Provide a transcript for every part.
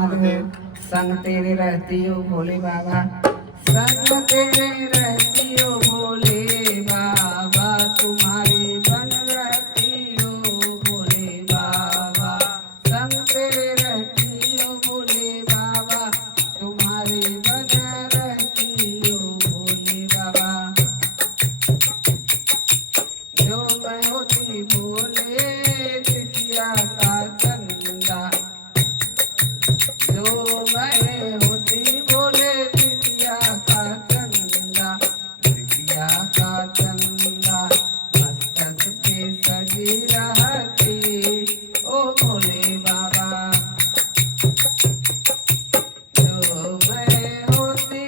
संग तेरे रहती हो भोले बाबा, संग तेरे रहती हो भोले बाबा, तुम्हारी बन रहती हो भोले बाबा, संग तेरे रहती हो भोले बाबा, तुम्हारी बन रहती हो भोले बाबा। जो मैं होती भोले चिटिया का चंदा, जो मैं होती भोले चिटिया का चंदा, चिटिया का चंदा मस्तक पे सजी रहती ओ भोले बाबा। जो मैं होती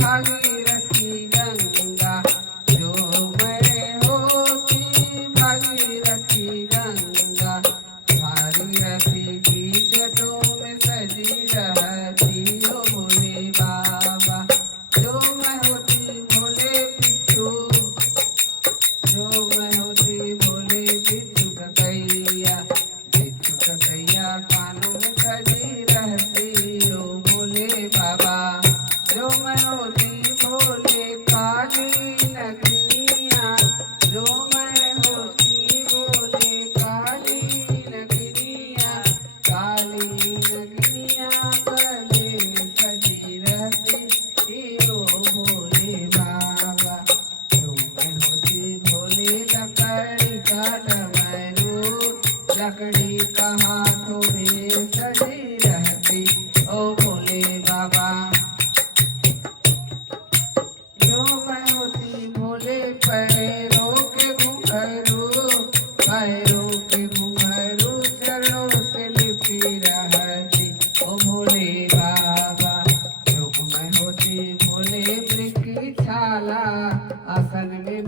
भागीरथी गंगा, जो मैं होती भागीरथी गंगा, भागीरथी की जटों में सजी रहती हो भोले बाबा। जो मैं होती भोले पिट्ठू, जो मैं होती भोले पिट्ठू ककैया, पिट्ठू ककैया कानों में सजी रहती हो भोले बाबा। जो मैं होती भोले काली नगनिया, जो मैं होती भोले काली नगनिया, काली नगनिया गले में सजी रहती हो भोले बाबा। जो मैं होती भोले लकड़ी का डमरू, लकड़ी का हाथों में सजी रहती ओ भोले बाबा। जो मैं होती भोले पैरों के घुंघरू, पैरों के घुंघरू चरणों से लिपटी रहती ओ भोले बाबा। जो मैं होती भोले वृक्ष की छाला, आसन में